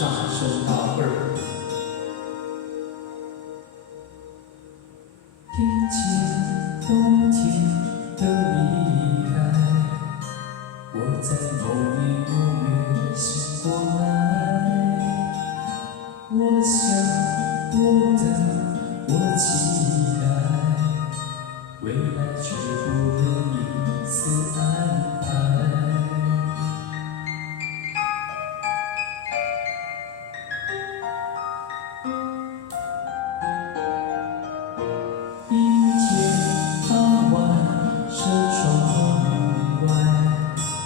上升到2。听见冬天的离开，我在某年某月醒过来。我想，我等，我期待，未来却不能因此安排。阴天傍晚，车窗外，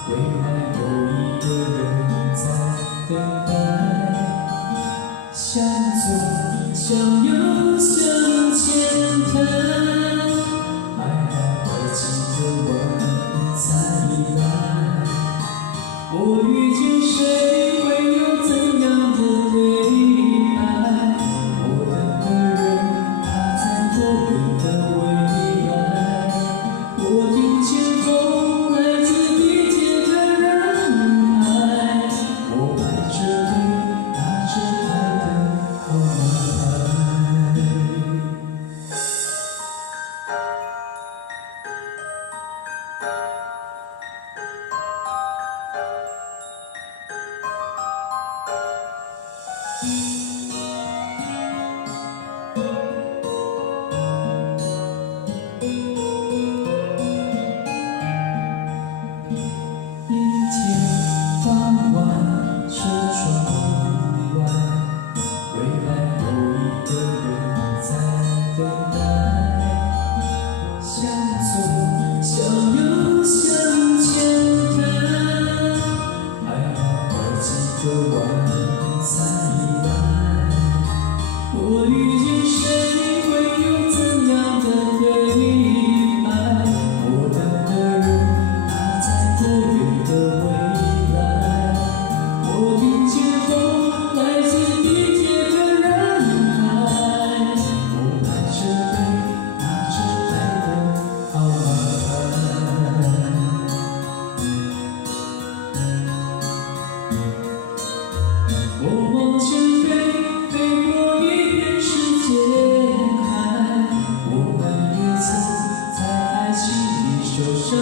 未来有一个人在等待。向左，向右，向前看，爱好几个晚才来。我遇见谁，会有怎样的对白？我等的人，他在多远的未来？我听见风来自地铁的人海，我排着队，拿着爱的号码牌。阴天傍晚，车窗外，未来有一个人在等待。向左，向右，向前看，还好几个晚才来。我遇见谁，会有怎样的对白？我等的人，他在多远的未来？我听见风来自地铁的人海，我排着队，拿着爱的号码牌。我往前飞，飞过一片世界海，我们也曾在爱情里受伤。